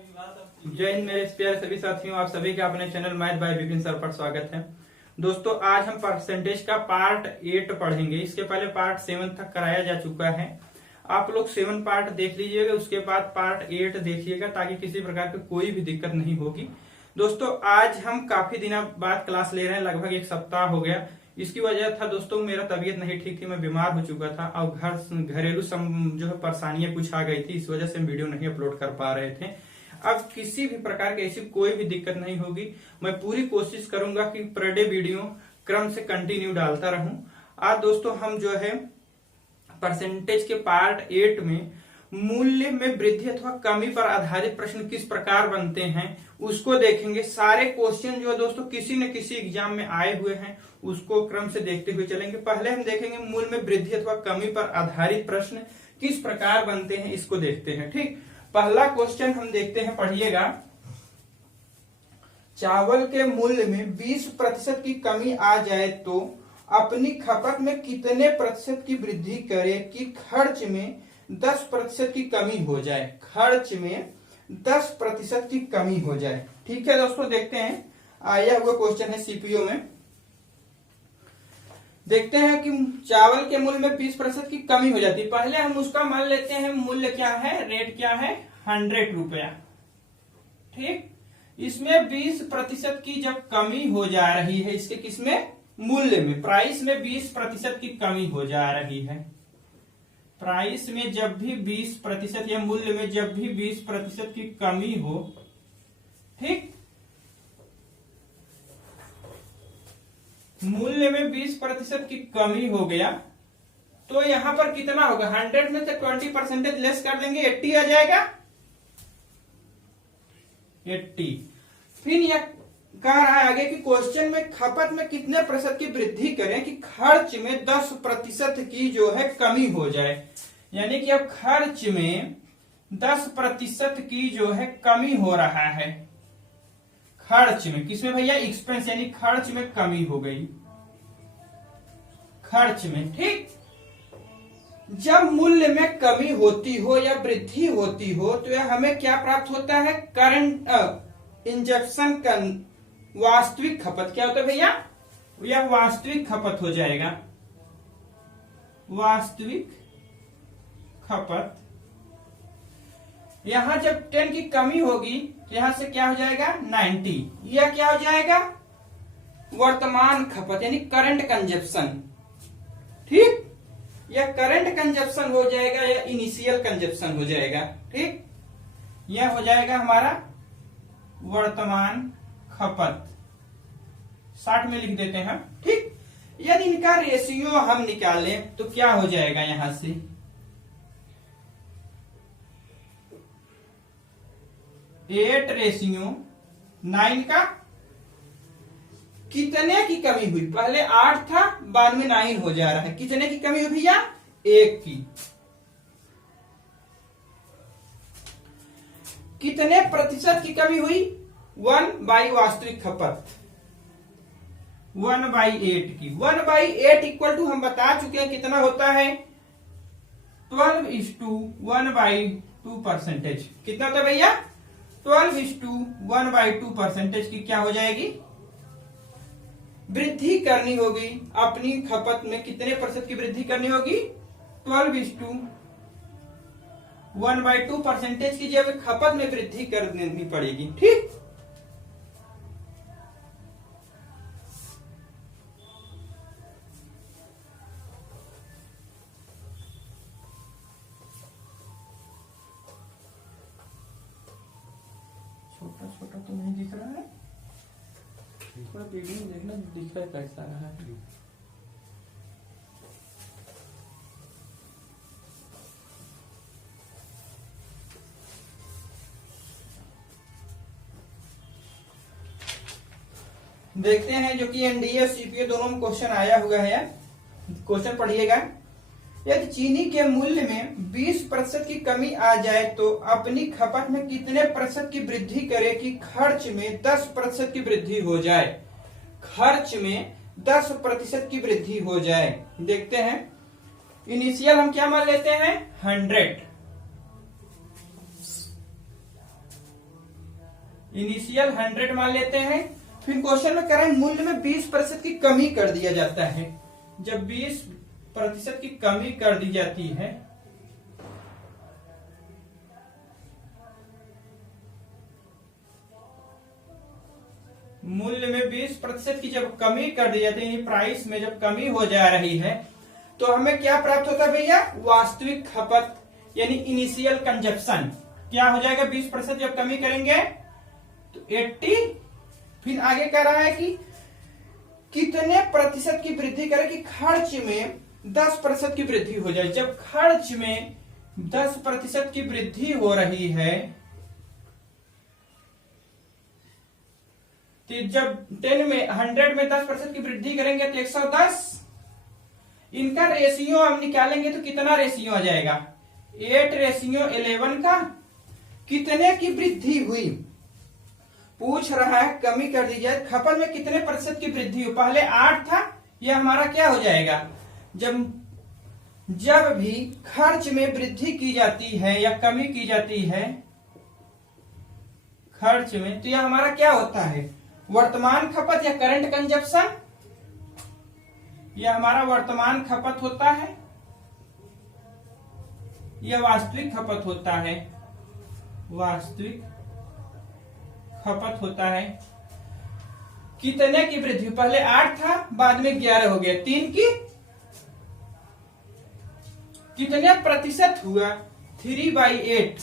जय हिंद मेरे प्यारे सभी साथियों, आप सभी का अपने channel math bye Vipin sir पर स्वागत है। दोस्तों, आज हम परसेंटेज का पार्ट 8 पढ़ेंगे। इसके पहले पार्ट 7 तक कराया जा चुका है। आप लोग 7 पार्ट देख लीजिएगा, उसके बाद पार्ट 8 देखिएगा ताकि किसी प्रकार की कोई भी दिक्कत नहीं होगी। दोस्तों, आज हम काफी दिनों बाद क्लास ले रहे हैं, लगभग एक सप्ताह हो गया। इसकी वजह था दोस्तों, मेरा तबीयत नहीं ठीक थी, मैं बीमार हो चुका था और घरेलू जो है परेशानियां कुछ आ गई थी, इस वजह से हम वीडियो नहीं अपलोड कर पा रहे थे। अब किसी भी प्रकार की ऐसी कोई भी दिक्कत नहीं होगी। मैं पूरी कोशिश करूंगा कि पर डे वीडियो क्रम से कंटिन्यू डालता रहूं। आज दोस्तों हम जो है परसेंटेज के पार्ट 8 में मूल्य में वृद्धि अथवा कमी पर आधारित प्रश्न किस प्रकार बनते हैं उसको देखेंगे। सारे क्वेश्चन जो है दोस्तों किसी न किसी एग्जाम में आए हुए हैं, उसको क्रम से देखते हुए चलेंगे। पहले हम देखेंगे मूल्य में वृद्धि अथवा कमी पर आधारित प्रश्न किस प्रकार बनते हैं, इसको देखते हैं। ठीक, पहला क्वेश्चन हम देखते हैं, पढ़िएगा। चावल के मूल्य में 20% की कमी आ जाए तो अपनी खपत में कितने प्रतिशत की वृद्धि करे कि खर्च में 10% की कमी हो जाए। खर्च में 10% की कमी हो जाए। ठीक है दोस्तों, देखते हैं। आया हुआ क्वेश्चन है सीपीओ में। देखते हैं कि चावल के मूल्य में 20% की कमी हो जाती है। पहले हम उसका मान लेते हैं, मूल्य क्या है, रेट क्या है, 100 रुपया। ठीक, इसमें 20% की जब कमी हो जा रही है, इसके किसमें, मूल्य में, प्राइस में 20% की कमी हो जा रही है। प्राइस में जब भी 20% या मूल्य में जब भी 20% की कमी हो, ठीक, मूल्य में 20% की कमी हो गया तो यहां पर कितना होगा, 100 में से 20% लेस कर देंगे, 80 आ जाएगा, 80। फिर यह कह रहा है आगे कि क्वेश्चन में खपत में कितने प्रतिशत की वृद्धि करें कि खर्च में 10% की जो है कमी हो जाए। यानी कि अब खर्च में 10% की जो है कमी हो रहा है। खर्च में किसमें भैया, एक्सपेंस, यानी खर्च में कमी हो गई, खर्च में। ठीक, जब मूल्य में कमी होती हो या वृद्धि होती हो तो यह हमें क्या प्राप्त होता है, करंट इंजेक्शन का वास्तविक खपत। क्या होता है भैया, यह वास्तविक खपत हो जाएगा, वास्तविक खपत। यहां जब 10 की कमी होगी तो यहां से क्या हो जाएगा, 90। यह क्या हो जाएगा, वर्तमान खपत, यानी करंट कंजप्शन। ठीक, यह करंट कंजप्शन हो जाएगा या इनिशियल कंजप्शन हो जाएगा। ठीक, यह हो जाएगा हमारा वर्तमान खपत, 60 में लिख देते हैं। ठीक, यदि इनका रेशियो हम निकालें तो क्या हो जाएगा, यहां से 8:9 का कितने की कमी हुई, पहले 8 था, बाद में 9 हो जा रहा है। कितने की कमी हुई भैया, 1 की। कितने प्रतिशत की कमी हुई, 1/, वास्तविक खपत 1/8 की। 1/8 इक्वल टू हम बता चुके हैं कितना होता है, 12:1/2%। कितना होता है भैया, 12:1/2% की क्या हो जाएगी, वृद्धि करनी होगी। अपनी खपत में कितने प्रतिशत की वृद्धि करनी होगी, 12:1/2% की जब खपत में वृद्धि करनी पड़ेगी। ठीक, छोटा छोटा तो नहीं दिख रहा है, थोड़ा वीडियो देखना, दिख रहा है कैसा रहा है। देखते हैं जो कि एनडीए सीपीओ दोनों में क्वेश्चन आया हुआ है। क्वेश्चन पढ़िएगा। यदि चीनी के मूल्य में 20% की कमी आ जाए तो अपनी खपत में कितने प्रतिशत की वृद्धि करे कि खर्च में 10% की वृद्धि हो जाए। खर्च में 10% की वृद्धि हो जाए। देखते हैं, इनिशियल हम क्या मान लेते हैं, 100। इनिशियल 100 मान लेते हैं। फिर क्वेश्चन में कह रहे हैं मूल्य में 20% की कमी कर दिया जाता है। जब 20% की कमी कर दी जाती है मूल्य में 20% की जब कमी कर दी जाती है, प्राइस में जब कमी हो जा रही है, तो हमें क्या प्राप्त होता है भैया? वास्तविक खपत यानी इनिशियल कंजप्शन। क्या हो जाएगा? 20% जब कमी करेंगे तो 80। फिर आगे कह रहा है कि कितने प्रतिशत की वृद्धि करें कि खर्च में 10% की वृद्धि हो जाए। जब खर्च में 10% की वृद्धि हो रही है, तो जब 100 में 10% की वृद्धि करेंगे तो 110। इनका रेशियो हम निकालेंगे तो कितना रेशियो आ जाएगा? 8:11 का। कितने की वृद्धि हुई पूछ रहा है, कमी कर दी जाए, खपत में कितने प्रतिशत की वृद्धि हुई? पहले 8 था, यह हमारा क्या हो जाएगा? जब भी खर्च में वृद्धि की जाती है या कमी की जाती है खर्च में, तो यह हमारा क्या होता है? वर्तमान खपत या करंट कंजप्शन। यह हमारा वर्तमान खपत होता है, यह वास्तविक खपत होता है। वास्तविक खपत होता है। कितने की वृद्धि? पहले 8 था, बाद में 11 हो गया। 3 की कितने प्रतिशत हुआ? 3/8।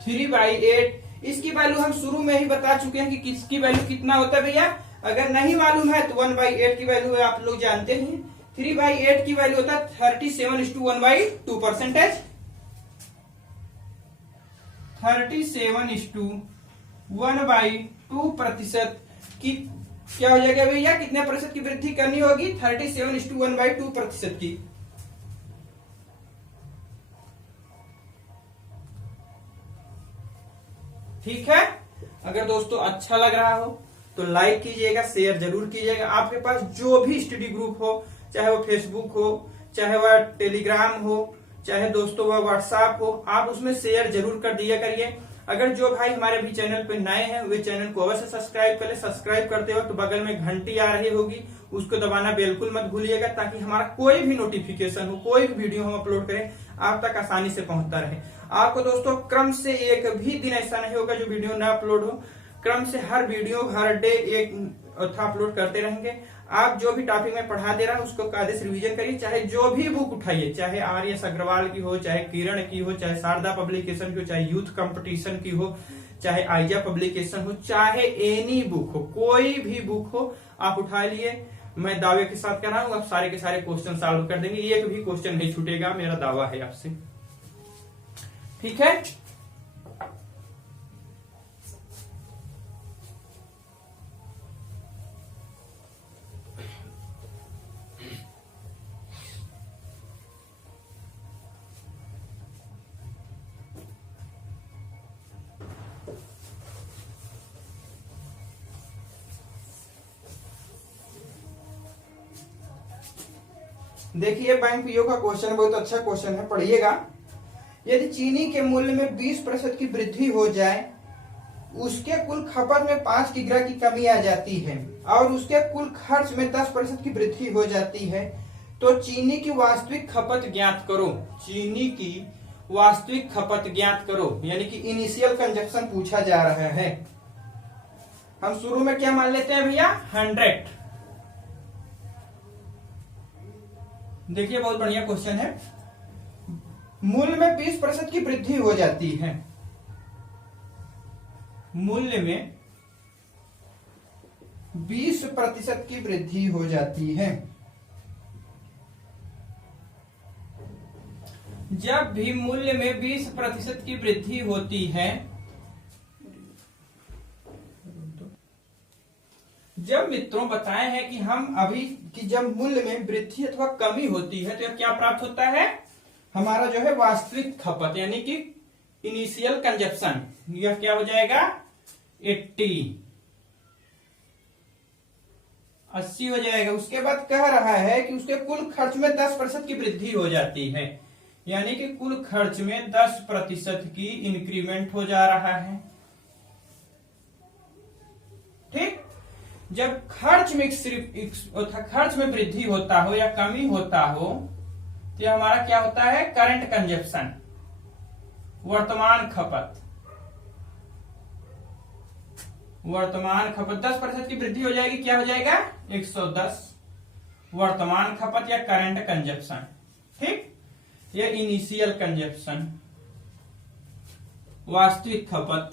3/8। इसकी वैल्यू हम शुरू में ही बता चुके हैं कि किसकी वैल्यू कितना होता है भैया। अगर नहीं मालूम है तो 1/8 की वैल्यू आप लोग जानते हैं। 3/8 की वैल्यू होता है 37:1/2%। 37:1/2% की क्या हो जाएगा भैया? कितने प्रतिशत की वृद्धि करनी होगी? 37:1/2% की। ठीक है। अगर दोस्तों अच्छा लग रहा हो तो लाइक कीजिएगा, शेयर जरूर कीजिएगा। आपके पास जो भी स्टडी ग्रुप हो, चाहे वो फेसबुक हो, चाहे वह टेलीग्राम हो, चाहे दोस्तों वह व्हाट्सएप हो, आप उसमें शेयर जरूर कर दिया करिए। अगर जो भाई हमारे भी चैनल पे नए हैं वे चैनल को अवश्य सब्सक्राइब कर ले। सब्सक्राइब करते वक्त बगल में घंटी आ रही होगी, उसको दबाना बिल्कुल मत भूलिएगा, ताकि हमारा कोई भी नोटिफिकेशन हो, कोई भी वीडियो हम अपलोड करें, आप तक आसानी से पहुंचता रहे। आपको दोस्तों क्रम से एक भी दिन ऐसा नहीं होगा जो वीडियो न अपलोड हो। क्रम से हर वीडियो हर डे एक अपलोड करते रहेंगे। आप जो भी टॉपिक में पढ़ा दे रहा है उसको कायदे से रिवीजन करिए। चाहे जो भी बुक उठाइए, चाहे आर.एस. अग्रवाल की हो, चाहे किरण की हो, चाहे शारदा पब्लिकेशन की हो, चाहे यूथ कंपटीशन की हो, चाहे आइजा पब्लिकेशन हो, चाहे एनी बुक हो, कोई भी बुक हो, आप उठा लिए। मैं दावे के साथ कह रहा हूं, आप सारे के सारे क्वेश्चन सॉल्व कर देंगे। एक भी क्वेश्चन नहीं छूटेगा, मेरा दावा है आपसे। ठीक है। देखिए बैंक पीओ का क्वेश्चन बहुत अच्छा क्वेश्चन है, पढ़िएगा। यदि चीनी के मूल्य में 20% की वृद्धि हो जाए, उसके कुल खपत में 5 किग्रा की कमी आ जाती है और उसके कुल खर्च में 10% की वृद्धि हो जाती है, तो चीनी की वास्तविक खपत ज्ञात करो। चीनी की वास्तविक खपत ज्ञात करो, यानी कि इनिशियल कंजप्शन पूछा जा रहा है। हम शुरू में क्या मान लेते हैं भैया? 100। देखिए बहुत बढ़िया क्वेश्चन है। मूल्य में 20% की वृद्धि हो जाती है। मूल्य में 20% की वृद्धि हो जाती है। जब भी मूल्य में 20% की वृद्धि होती है, जब मित्रों बताए हैं कि हम अभी कि जब मूल्य में वृद्धि अथवा कमी होती है तो यह क्या प्राप्त होता है? हमारा जो है वास्तविक खपत, यानी कि इनिशियल कंजप्शन। यह क्या हो जाएगा? 80 हो जाएगा। उसके बाद कह रहा है कि उसके कुल खर्च में 10% की वृद्धि हो जाती है। यानी कि कुल खर्च में 10% की इंक्रीमेंट हो जा रहा है। ठीक, जब खर्च में वृद्धि होता हो या कमी होता हो तो हमारा क्या होता है, करंट कंजप्शन, वर्तमान खपत। 10% की वृद्धि हो जाएगी, क्या हो जाएगा 110 वर्तमान खपत या करंट कंजप्शन। ठीक, ये इनिशियल कंजप्शन, वास्तविक खपत,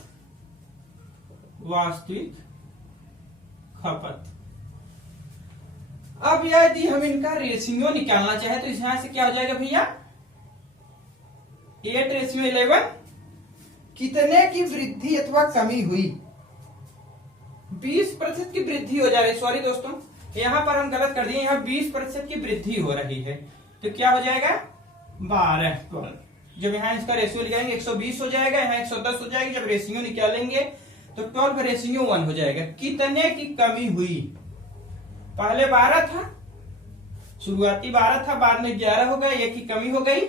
अब यदि हम इनका रेशियो निकालना चाहे तो यहां से क्या हो जाएगा भैया, 8:11। कितने की वृद्धि अथवा कमी हुई, 20% की वृद्धि हो जा रही है। सॉरी दोस्तों, यहां पर हम गलत कर दिए, यहां 20% की वृद्धि हो रही है तो क्या हो जाएगा 12। जब यहाँ इसका रेशियो निकालेंगे 120 हो जाएगा, यहाँ 110 हो जाएगी। जब रेशियो निकालेंगे तो 12:1 हो जाएगा। कितने की कमी हुई, पहले 12 था, शुरुआती 12 था, बाद में 11 हो गया, 1 की कमी हो गई।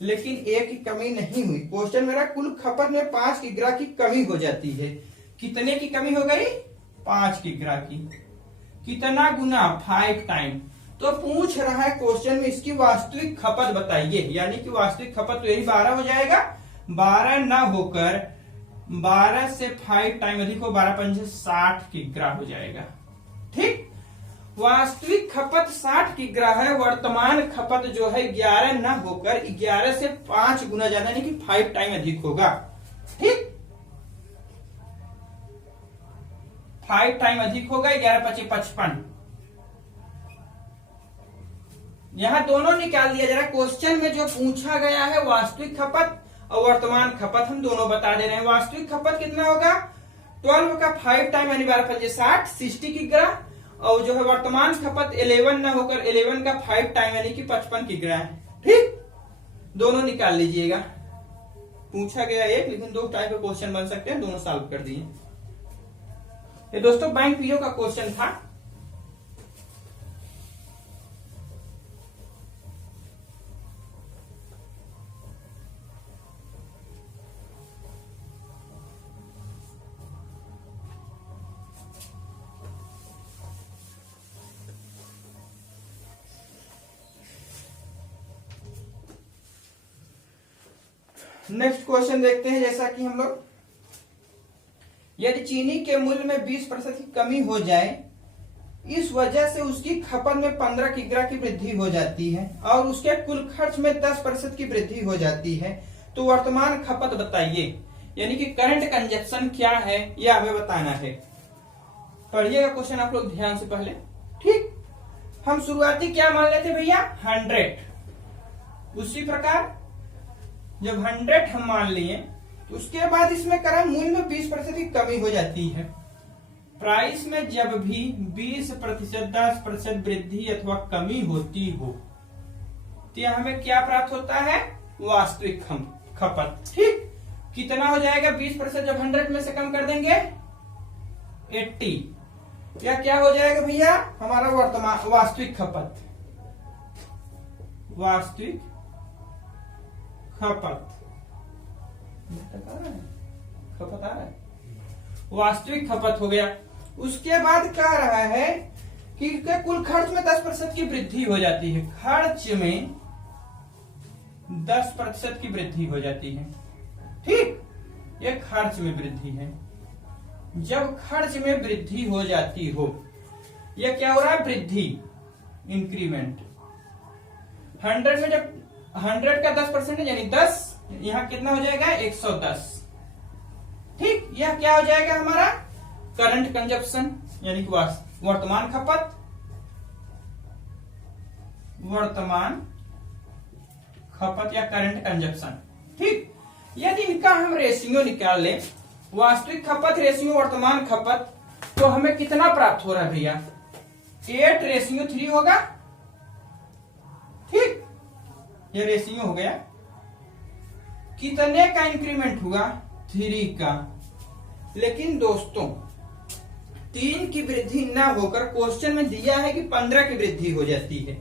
लेकिन 1 की कमी नहीं हुई। क्वेश्चन मेरा कुल खपत में 5 किग्रा की कमी हो जाती है। कितने की कमी हो गई, 5 किग्रा की। कितना गुना, 5 टाइम। तो पूछ रहा है क्वेश्चन में इसकी वास्तविक खपत बताइए, यानी कि वास्तविक खपत तो यही 12 हो जाएगा। 12 न होकर 12 से 5 टाइम अधिक हो, 12 पंजे 60 किग्रा हो जाएगा। ठीक, वास्तविक खपत 60 किग्रा है, वर्तमान खपत जो है 11 न होकर 11 से 5 गुना ज्यादा यानी कि 5 टाइम अधिक होगा। ठीक, 5 टाइम अधिक होगा, 11 पचे 55। यहां दोनों निकाल दिया जरा। क्वेश्चन में जो पूछा गया है वास्तविक खपत और वर्तमान खपत हम दोनों बता दे रहे हैं। वास्तविक खपत कितना होगा, 12 का 5 टाइम यानी 12 पंजे 60 किग्रा, और जो है वर्तमान खपत 11 न होकर 11 का 5 टाइम यानी कि 55 किग्रा है। ठीक, दोनों निकाल लीजिएगा। पूछा गया एक, लेकिन 2 टाइप के क्वेश्चन बन सकते हैं, दोनों सॉल्व कर दिए। ये दोस्तों बैंक पीओ का क्वेश्चन था। नेक्स्ट क्वेश्चन देखते हैं। जैसा कि हम लोग, यदि चीनी के मूल्य में 20% की कमी हो जाए, इस वजह से उसकी खपत में 15 किग्रा की वृद्धि हो जाती है और उसके कुल खर्च में 10% की वृद्धि हो जाती है, तो वर्तमान खपत बताइए, यानी कि करंट कंजप्शन क्या है यह हमें बताना है। पढ़िएगा क्वेश्चन आप लोग ध्यान से पहले। ठीक, हम शुरुआती क्या मान लेते भैया, 100। उसी प्रकार जब 100 हम मान लिए तो उसके बाद इसमें करा मूल्य में 20% की कमी हो जाती है। प्राइस में जब भी 20%, 10% वृद्धि अथवा कमी होती हो तो हमें क्या प्राप्त होता है, वास्तविक खपत। ठीक, कितना हो जाएगा 20% जब 100 में से कम कर देंगे 80, या क्या हो जाएगा भैया हमारा वर्तमान वास्तविक खपत, वास्तविक खपत आ रहा है, वास्तविक खपत हो गया। उसके बाद कह रहा है कि कुल खर्च में 10% की वृद्धि हो जाती है। खर्च में 10% की वृद्धि हो जाती है। ठीक, ये खर्च में वृद्धि है। जब खर्च में वृद्धि हो जाती हो, यह क्या हो रहा है, वृद्धि, इंक्रीमेंट। 100 में जब 100 का 10% यानी 10, यहां कितना हो जाएगा 110। ठीक, यह क्या हो जाएगा हमारा करंट कंजप्शन, यानी कि वर्तमान खपत, वर्तमान खपत या करंट कंजप्शन। ठीक, यदि इनका हम रेशियो निकाल लें, वास्तविक खपत रेशियो वर्तमान खपत, तो हमें कितना प्राप्त हो रहा है भैया, 8:3 होगा। ठीक, ये रेशियो हो गया। कितने का इंक्रीमेंट हुआ, 3 का। लेकिन दोस्तों 3 की वृद्धि ना होकर क्वेश्चन में दिया है कि 15 की वृद्धि हो जाती है।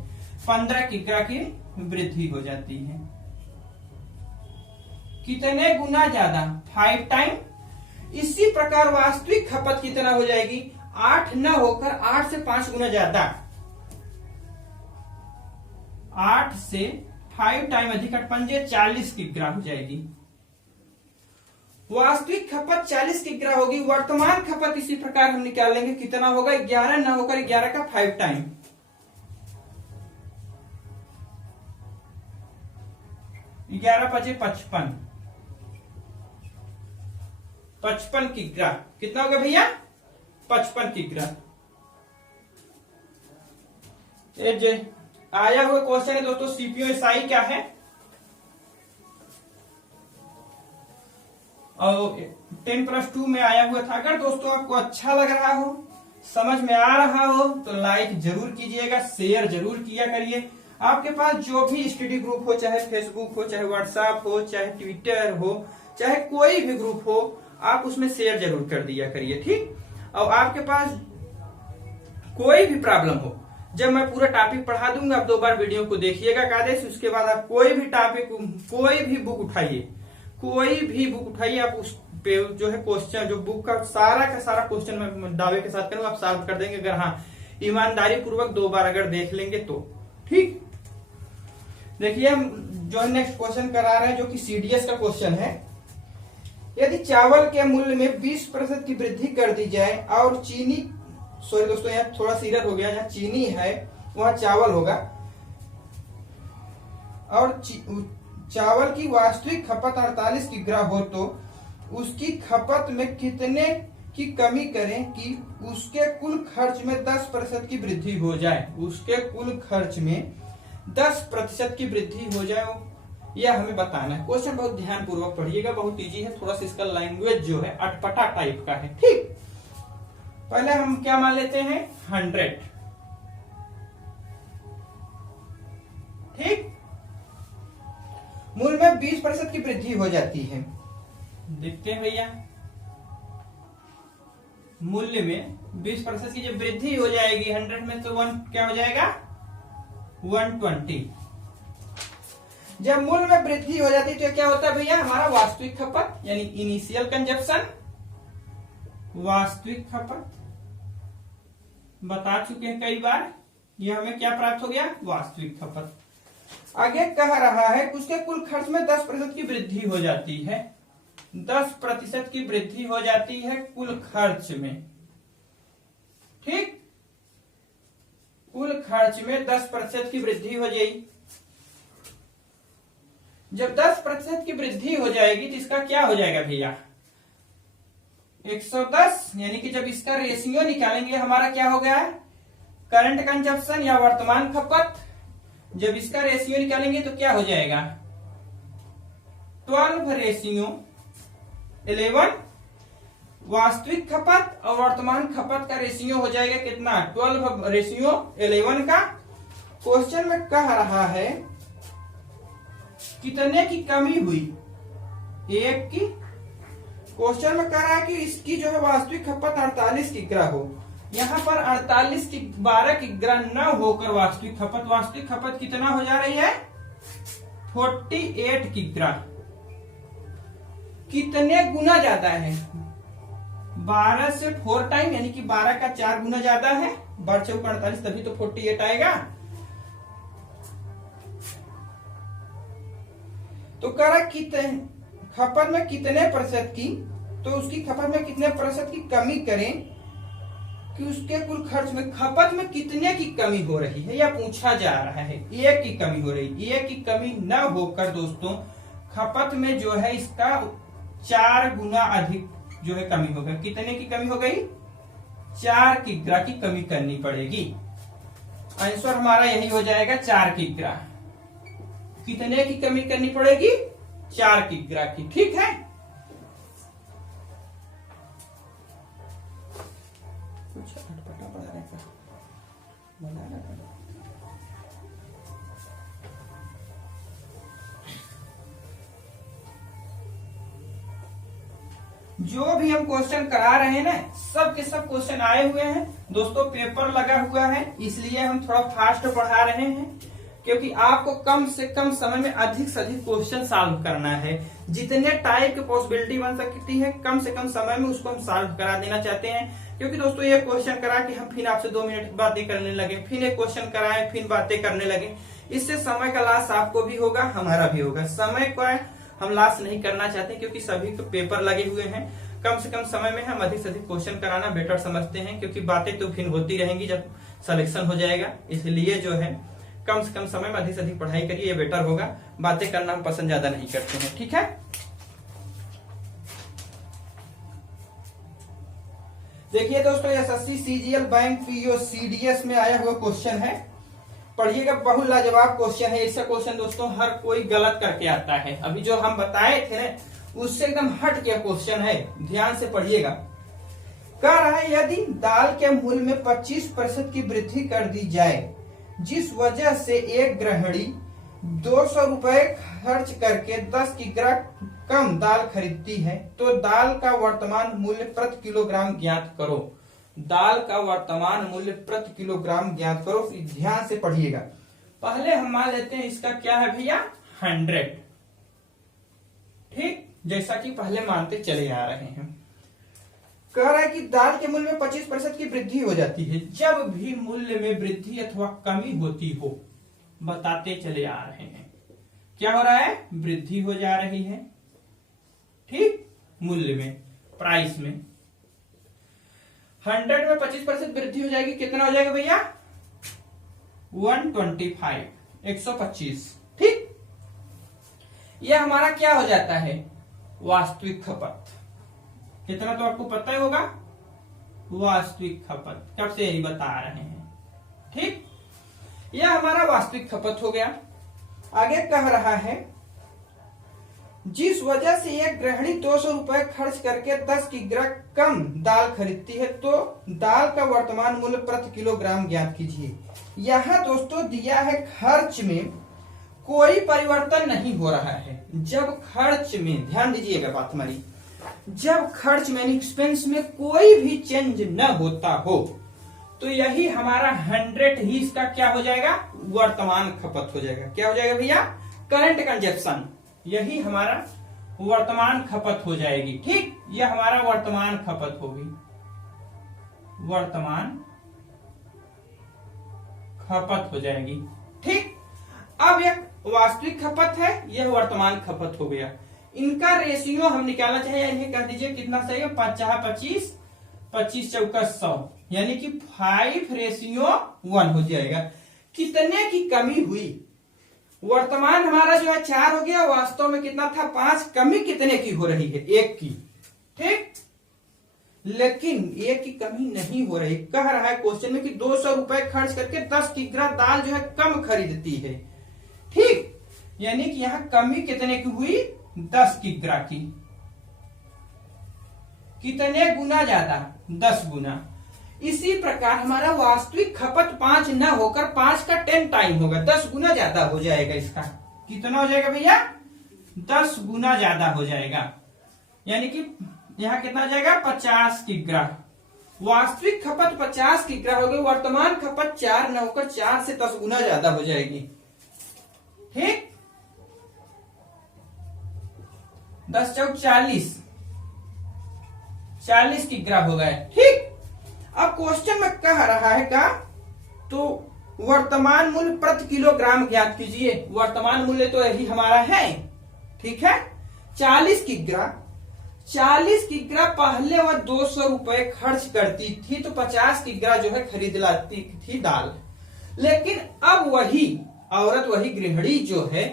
15 किग्रा की वृद्धि हो जाती है। कितने गुना ज्यादा? 5 टाइम। इसी प्रकार वास्तविक खपत कितना हो जाएगी? 8 न होकर 8 से 5 गुना ज्यादा। 8 से 5 टाइम अधिक 8 पंजे 40 किग्रा हो जाएगी। वास्तविक खपत 40 किग्रा होगी। वर्तमान खपत इसी प्रकार हम निकाल लेंगे, कितना होगा? 11 न होकर 11 का 5 टाइम। 11 पचे 55, 55 किग्रा। कितना होगा भैया? 55 किग्रा। ये जो आया हुआ क्वेश्चन है दोस्तों, सीपीयू एसआई क्या है और 10+2 में आया हुआ था। अगर दोस्तों आपको अच्छा लग रहा हो, समझ में आ रहा हो तो लाइक जरूर कीजिएगा, शेयर जरूर किया करिए। आपके पास जो भी स्टडी ग्रुप हो, चाहे फेसबुक हो, चाहे व्हाट्सएप हो, चाहे ट्विटर हो, चाहे कोई भी ग्रुप हो, आप उसमें शेयर जरूर कर दिया करिए, ठीक। और आपके पास कोई भी प्रॉब्लम हो, जब मैं पूरा टॉपिक पढ़ा दूंगा आप 2 बार वीडियो को देखिएगा कायदे से। उसके बाद आप कोई भी टॉपिक, कोई भी बुक उठाइए, कोई भी बुक उठाइए, आप उस पे जो है क्वेश्चन, जो बुक का सारा क्वेश्चन मैं दावे के साथ करूंगा, आप सॉल्व कर देंगे। अगर हाँ ईमानदारी पूर्वक 2 बार अगर देख लेंगे तो, ठीक। देखिए हम जो है नेक्स्ट क्वेश्चन करा रहे हैं, जो कि सीडीएस का क्वेश्चन है। यदि चावल के मूल्य में 20% की वृद्धि कर दी जाए और चीनी, सॉरी दोस्तों यहाँ थोड़ा सीरियस हो गया, जहाँ चीनी है वहां चावल होगा, और चावल की वास्तविक खपत 48 किग्रा हो, तो उसकी खपत में कितने की कमी करें कि उसके कुल खर्च में 10% की वृद्धि हो जाए? उसके कुल खर्च में 10% की वृद्धि हो जाए, यह हमें बताना है। क्वेश्चन बहुत ध्यान पूर्वक पढ़िएगा, बहुत इजी है। थोड़ा सा इसका लैंग्वेज जो है अटपटा टाइप का है, ठीक। पहले हम क्या मान लेते हैं? 100, ठीक। मूल्य में 20% की वृद्धि हो जाती है। देखते हैं भैया, मूल्य में 20% की जब वृद्धि हो जाएगी 100 में, तो 1 क्या हो जाएगा? 120। जब मूल्य में वृद्धि हो जाती है तो क्या होता है भैया? हमारा वास्तविक खपत यानी इनिशियल कंजप्शन, वास्तविक खपत बता चुके हैं कई बार। ये हमें क्या प्राप्त हो गया? वास्तविक खपत। आगे कह रहा है कि उसके कुल खर्च में 10% की वृद्धि हो जाती है। 10% की वृद्धि हो जाती है कुल खर्च में, ठीक। कुल खर्च में 10% की वृद्धि हो जाएगी। जब 10% की वृद्धि हो जाएगी तो इसका क्या हो जाएगा भैया? 110, यानी कि जब इसका रेशियो निकालेंगे हमारा क्या हो गया? करंट कंजप्शन या वर्तमान खपत। जब इसका रेशियो निकालेंगे तो क्या हो जाएगा? 12:11। वास्तविक खपत और वर्तमान खपत का रेशियो हो जाएगा कितना? 12:11 का। क्वेश्चन में कह रहा है कितने की कमी हुई? 1 की। क्वेश्चन में कह रहा है कि इसकी जो है वास्तविक खपत 48 किग्रा हो। यहाँ पर 48 की 12 किग्रा न होकर वास्तविक खपत कितना हो जा रही है? 48 किग्रा। कितने गुना ज्यादा है? 12 से 4 टाइम, यानी कि 12 का 4 गुना ज्यादा है। 12 चौक 48, तभी तो 48 आएगा। तो कह रहा खपत में कितने प्रतिशत की, तो उसकी खपत में कितने प्रतिशत की कमी करें कि उसके कुल खर्च में खपत में कितने की कमी हो रही है, यह पूछा जा रहा है। 1 की कमी हो रही। 1 की कमी न होकर दोस्तों खपत में जो है इसका 4 गुना अधिक जो है कमी हो गई। कितने की कमी हो गई? 4 किग्रा की कमी करनी पड़ेगी। आंसर हमारा यही हो जाएगा, 4 किग्रा। कितने की कमी करनी पड़ेगी? 4 किग्रा की, ठीक है। कुछ अटपटा पढ़ाने का बनाना पड़ा। जो भी हम क्वेश्चन करा रहे हैं ना, सब के सब क्वेश्चन आए हुए हैं दोस्तों। पेपर लगा हुआ है, इसलिए हम थोड़ा फास्ट पढ़ा रहे हैं, क्योंकि आपको कम से कम समय में अधिक से अधिक क्वेश्चन सॉल्व करना है। जितने टाइप की पॉसिबिलिटी बन सकती है कम से कम समय में उसको हम सॉल्व करा देना चाहते हैं। क्योंकि दोस्तों ये क्वेश्चन करा कि हम फिर आपसे 2 मिनट बातें करने लगे, फिर एक क्वेश्चन कराए, फिर बातें करने लगे, इससे समय का लॉस आपको भी होगा, हमारा भी होगा। समय को हम लॉस नहीं करना चाहते क्योंकि सभी को पेपर लगे हुए हैं। कम से कम समय में हम अधिक से अधिक क्वेश्चन कराना बेटर समझते हैं, क्योंकि बातें तो फिर होती रहेंगी जब सिलेक्शन हो जाएगा। इसलिए जो है कम से कम समय में अधिक से अधिक पढ़ाई करिए, ये बेटर होगा। बातें करना हम पसंद ज्यादा नहीं करते हैं, ठीक है। देखिए दोस्तों, SSC CGL bank PO CDS में आया हुआ क्वेश्चन है, पढ़िएगा। बहुत लाजवाब क्वेश्चन है। इसका क्वेश्चन दोस्तों हर कोई गलत करके आता है। अभी जो हम बताए थे ना उससे एकदम हट गया क्वेश्चन है, ध्यान से पढ़िएगा। कह रहा है यदि दाल के मूल्य में 25% की वृद्धि कर दी जाए, जिस वजह से एक गृहिणी 200 रुपए खर्च करके 10 किग्रा कम दाल खरीदती है, तो दाल का वर्तमान मूल्य प्रति किलोग्राम ज्ञात करो। दाल का वर्तमान मूल्य प्रति किलोग्राम ज्ञात करो। ध्यान से पढ़िएगा। पहले हम मान लेते हैं इसका क्या है भैया, 100, ठीक, जैसा कि पहले मानते चले आ रहे हैं। कह रहा है कि दाल के मूल्य में 25% की वृद्धि हो जाती है। जब भी मूल्य में वृद्धि अथवा कमी होती हो, बताते चले आ रहे हैं क्या हो रहा है, वृद्धि हो जा रही है, ठीक, मूल्य में, प्राइस में। 100 में 25% वृद्धि हो जाएगी, कितना हो जाएगा भैया, 125, 125, ठीक। यह हमारा क्या हो जाता है, वास्तविक खपत। कितना तो आपको पता ही होगा, वास्तविक खपत, कब से यही बता रहे हैं, ठीक। यह हमारा वास्तविक खपत हो गया। आगे कह रहा है जिस वजह से एक गृहिणी 200 रुपए खर्च करके 10 किग्रा कम दाल खरीदती है, तो दाल का वर्तमान मूल्य प्रति किलोग्राम ज्ञात कीजिए। यहां दोस्तों दिया है खर्च में कोई परिवर्तन नहीं हो रहा है। जब खर्च में, ध्यान दीजिएगा बात हमारी, जब खर्च में एक्सपेंस में कोई भी चेंज न होता हो, तो यही हमारा 100 ही इसका क्या हो जाएगा, वर्तमान खपत हो जाएगा। क्या हो जाएगा भैया, करंट कंजप्शन, यही हमारा वर्तमान खपत हो जाएगी, ठीक। यह हमारा वर्तमान खपत होगी, वर्तमान खपत हो जाएगी, ठीक। अब एक वास्तविक खपत है, यह वर्तमान खपत हो गया। इनका रेशियो हम निकालना चाहिए, इन्हें कह दीजिए कितना सही है, 50-25, 25 चौका 100, यानी कि 5:1 हो जाएगा। कितने की कमी हुई, वर्तमान हमारा जो है 4 हो गया, वास्तव में कितना था, 5। कमी कितने की हो रही है, 1 की, ठीक। लेकिन 1 की कमी नहीं हो रही। कह रहा है क्वेश्चन में कि 200 रुपए खर्च करके 10 किग्रा दाल जो है कम खरीदती है, ठीक। यानी कि यहां कमी कितने की हुई, 10 किग्रा की। कितने गुना ज्यादा, 10 गुना। इसी प्रकार हमारा वास्तविक खपत 5 न होकर 5 का 10 टाइम होगा, 10 गुना ज्यादा हो जाएगा। इसका कितना हो जाएगा भैया, 10 गुना ज्यादा हो जाएगा। यानी कि यहां कितना हो जाएगा, 50 किग्रा। वास्तविक खपत 50 किग्रा हो गई, वर्तमान खपत 4 न होकर 4 से 10 गुना ज्यादा हो जाएगी, ठीक। 10 चौक 40, 40 किग्रा हो गए, ठीक। अब क्वेश्चन में कह रहा है का, तो वर्तमान मूल्य प्रति किलोग्राम ज्ञात कीजिए। वर्तमान मूल्य तो यही हमारा है, ठीक है, 40 किग्रा। 40 किग्रा पहले वह 200 रुपए खर्च करती थी, तो 50 किग्रा जो है खरीद लाती थी दाल। लेकिन अब वही औरत, वही गृहिणी जो है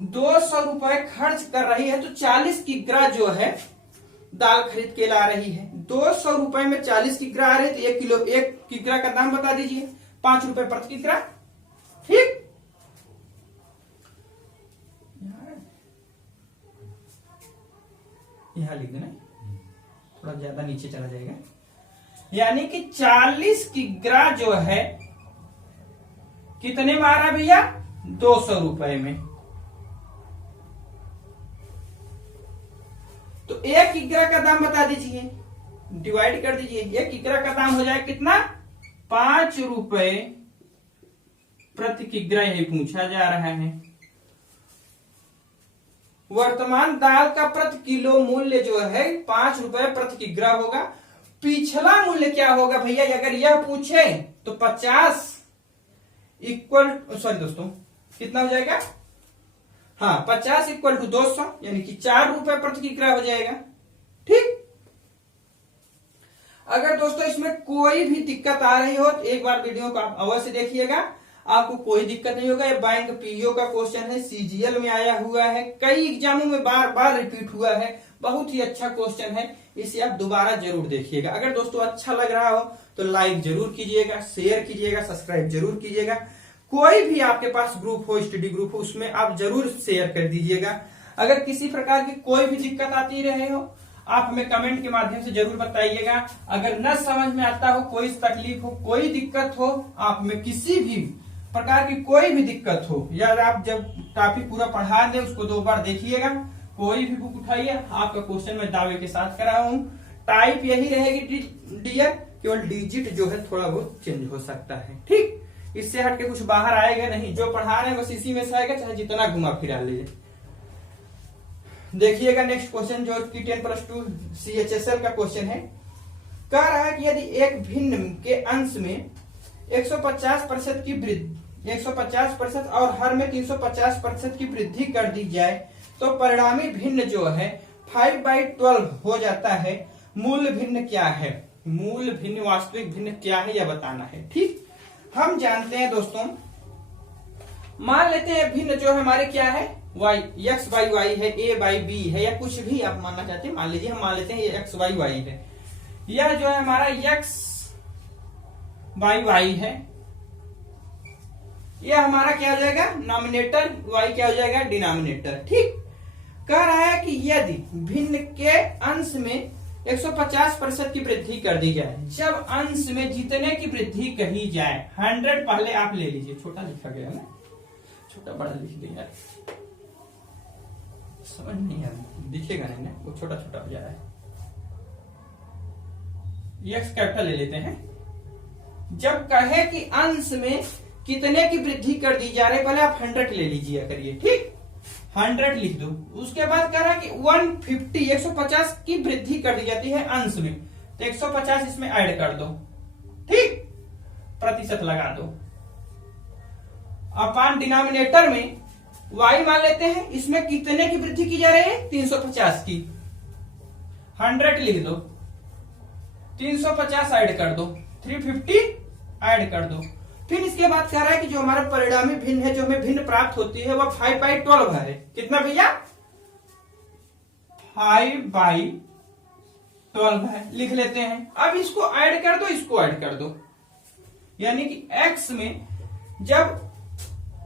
200 रुपए खर्च कर रही है, तो 40 किग्रा जो है दाल खरीद के ला रही है। 200 रुपए में 40 किग्रा आ रहे, तो 1 किग्रा का दाम बता दीजिए, 5 रुपए प्रति किग्रा, ठीक। यहां लिख देना, थोड़ा ज्यादा नीचे चला जाएगा। यानी कि 40 किग्रा जो है कितने में आ रहा भैया, 200 रुपए में। तो 1 किग्रा का दाम बता दीजिए, डिवाइड कर दीजिए। 1 किग्रा का दाम हो जाए कितना, 5 रुपए प्रति किग्रा यही पूछा जा रहा है। वर्तमान दाल का प्रति किलो मूल्य जो है 5 रुपए प्रति किग्रा होगा। पिछला मूल्य क्या होगा भैया, अगर यह पूछे तो 50 इक्वल, सॉरी दोस्तों कितना हो जाएगा, हाँ 50 इक्वल टू 200 यानी कि 4 रुपए प्रति किग्रा हो जाएगा। ठीक, अगर दोस्तों इसमें कोई भी दिक्कत आ रही हो तो एक बार वीडियो को आप अवश्य देखिएगा, आपको कोई दिक्कत नहीं होगा। ये बैंक पीओ का क्वेश्चन है, सीजीएल में आया हुआ है, कई एग्जामों में बार बार रिपीट हुआ है, बहुत ही अच्छा क्वेश्चन है, इसे आप दोबारा जरूर देखिएगा। अगर दोस्तों अच्छा लग रहा हो तो लाइक जरूर कीजिएगा, शेयर कीजिएगा, सब्सक्राइब जरूर कीजिएगा। कोई भी आपके पास ग्रुप हो, स्टडी ग्रुप हो, उसमें आप जरूर शेयर कर दीजिएगा। अगर किसी प्रकार की कोई भी दिक्कत आती रहे हो आप हमें कमेंट के माध्यम से जरूर बताइएगा। अगर न समझ में आता हो, कोई तकलीफ हो, कोई दिक्कत हो, आप में किसी भी प्रकार की कोई भी दिक्कत हो, या आप जब टॉपिक पूरा पढ़ा दे उसको 2 बार देखिएगा, कोई भी बुक उठाइए, आपका क्वेश्चन मैं दावे के साथ करा हूं। टाइप यही रहेगी डियर, केवल डिजिट जो है थोड़ा बहुत चेंज हो सकता है। ठीक, इससे हट के कुछ बाहर आएगा नहीं, जो पढ़ा रहे हैं बस इसी में से आएगा, चाहे जितना घुमा फिरा लीजिए। देखिएगा नेक्स्ट क्वेश्चन जो कि 10+2 CHSL का क्वेश्चन है। कह रहा है कि यदि एक भिन्न के अंश में 150% की वृद्धि, 150% और हर में 350% की वृद्धि कर दी जाए तो परिणामी भिन्न जो है 5/12 हो जाता है। मूल भिन्न क्या है, मूल भिन्न वास्तविक भिन्न क्या है यह बताना है। ठीक, हम जानते हैं दोस्तों, मान लेते हैं भिन्न जो है हमारे क्या है, y, x by y है, a by b है, या कुछ भी आप मानना चाहते हैं मान लीजिए, हम मान लेते हैं ये x by y है। यह जो है हमारा x by y है, यह हमारा क्या हो जाएगा नॉमिनेटर, y क्या हो जाएगा डिनोमिनेटर। ठीक, कह रहा है कि यदि भिन्न के अंश में 150% की वृद्धि कर दी जाए, जब अंश में जितने की वृद्धि कही जाए, 100 पहले आप ले लीजिए, छोटा लिखा गया ना, छोटा बड़ा लिख दिया, समझ नहीं आ दिखेगा नहीं ना, वो छोटा छोटा हो जा रहा है। एक्स कैपिटल ले लेते हैं। जब कहे कि अंश में कितने की वृद्धि कर दी जा रही, पहले आप 100 ले लीजिए करिए। ठीक, 100 लिख दो। उसके बाद कह रहा है कि 150 150 की वृद्धि कर दी जाती है अंश में, तो 150 इसमें ऐड कर दो। ठीक, प्रतिशत लगा दो। अपान डिनोमिनेटर में y मान लेते हैं, इसमें कितने की वृद्धि की जा रही है 350 की, 100 लिख दो, 350 ऐड कर दो, 350 ऐड कर दो। फिर इसके बाद कह रहा है कि जो हमारा परिणामी भिन्न है, जो हमें भिन्न प्राप्त होती है, वह 5/12 है। कितना भैया 5/12 है, लिख लेते हैं। अब इसको ऐड कर दो, इसको ऐड कर दो, यानी कि x में जब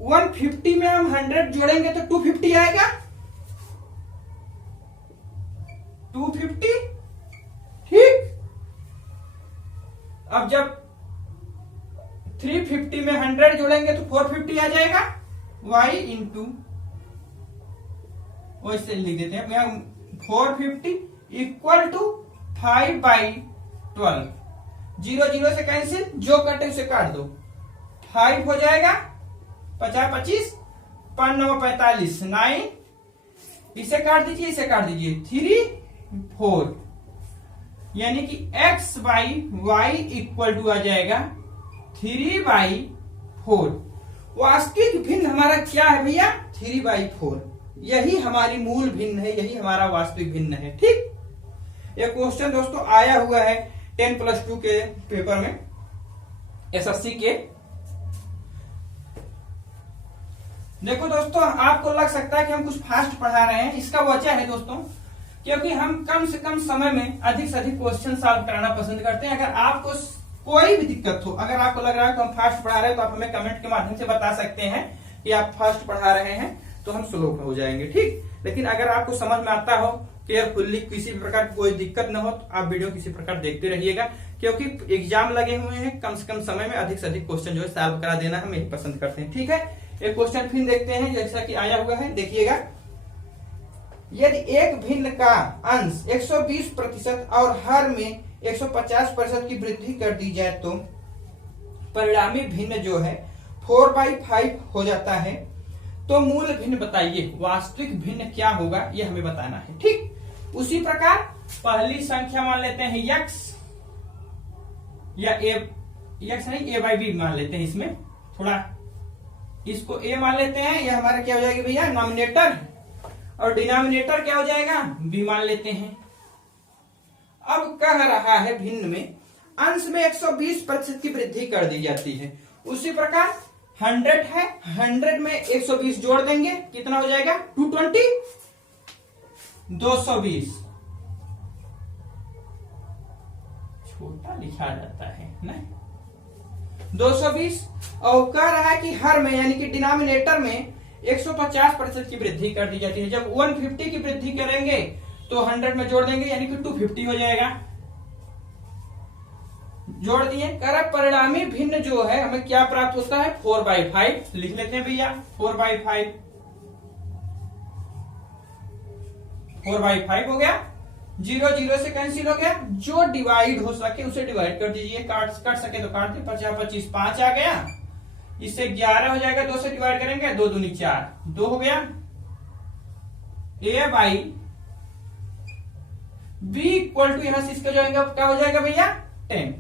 150 में हम 100 जोड़ेंगे तो 250 आएगा, 250। ठीक, अब जब 350 में 100 जोड़ेंगे तो 450 आ जाएगा, y इंटू, वैसे लिख देते हैं यहां 450 इक्वल टू 5/12। 0 0 से कैंसिल, जो कटे उसे काट दो, 5 हो जाएगा, 50 25 5 9 45 9, इसे काट दीजिए, इसे काट दीजिए, 3 4, यानी कि x by y equal to आ जाएगा 3/4। वास्तविक भिन्न हमारा क्या है भैया 3/4, यही हमारी मूल भिन्न है, यही हमारा वास्तविक भिन्न है। ठीक, ये क्वेश्चन दोस्तों आया हुआ है 10+2 के पेपर में, एसएससी के। देखो दोस्तों, आपको लग सकता है कि हम कुछ फास्ट पढ़ा रहे हैं, इसका वजह है दोस्तों क्योंकि हम कम से कम समय में अधिक से अधिक क्वेश्चन सॉल्व कराना पसंद करते हैं। अगर आपको कोई भी दिक्कत हो, अगर आपको लग रहा है कि हम फास्ट पढ़ा रहे हैं, तो आप हमें कमेंट के माध्यम से बता सकते हैं कि आप फास्ट पढ़ा रहे हैं, तो हम स्लो हो जाएंगे। ठीक, लेकिन अगर आपको समझ में आता हो, केयरफुल्ली, किसी भी प्रकार की कोई दिक्कत न हो, तो आप वीडियो किसी प्रकार देखते रहिएगा, क्योंकि एग्जाम लगे हुए हैं, कम से कम समय में अधिक से अधिक क्वेश्चन जो है सॉल्व करा देना हम यही पसंद करते हैं। ठीक है, एक क्वेश्चन फिर देखते हैं जैसा कि आया हुआ है, देखिएगा। यदि एक भिन्न का अंश 120% और हर में 150% की वृद्धि कर दी जाए तो परिणामी भिन्न जो है 4/5 हो जाता है। तो मूल भिन्न बताइए, वास्तविक भिन्न क्या होगा ये हमें बताना है। ठीक, उसी प्रकार पहली संख्या मान लेते हैं x, या x नहीं a/b मान लेते हैं, इसमें थोड़ा इसको a मान लेते हैं। यह हमारा क्या हो जाएगा भैया, नॉमिनेटर, और डिनोमिनेटर क्या हो जाएगा, b मान लेते हैं। अब कह रहा है भिन्न में अंश में 120% की वृद्धि कर दी जाती है। उसी प्रकार 100 है, 100 में 120 जोड़ देंगे, कितना हो जाएगा 220, 220। छोटा लिखा जाता है ना, 220। और कह रहा है कि हर में यानी कि डिनोमिनेटर में 150% की वृद्धि कर दी जाती है। जब 150 की वृद्धि करेंगे तो 100 में जोड़ देंगे यानी कि 250 हो जाएगा। जोड़ दिए, कर परिणामी भिन्न जो है हमें क्या प्राप्त होता है, 4/5 लिख लेते हैं भैया, 4/5, 4/5 हो गया। 0 0 से कैंसिल हो गया, जो डिवाइड हो सके उसे डिवाइड कर दीजिए, कट सके तो काट दे। 50 25 5 आ गया, इससे 11 हो जाएगा, 2 से डिवाइड करेंगे, 2 दूनी 4, 2 हो गया। a/b इक्वल टू यहां से इसका जो आएगा क्या हो जाएगा भैया 10,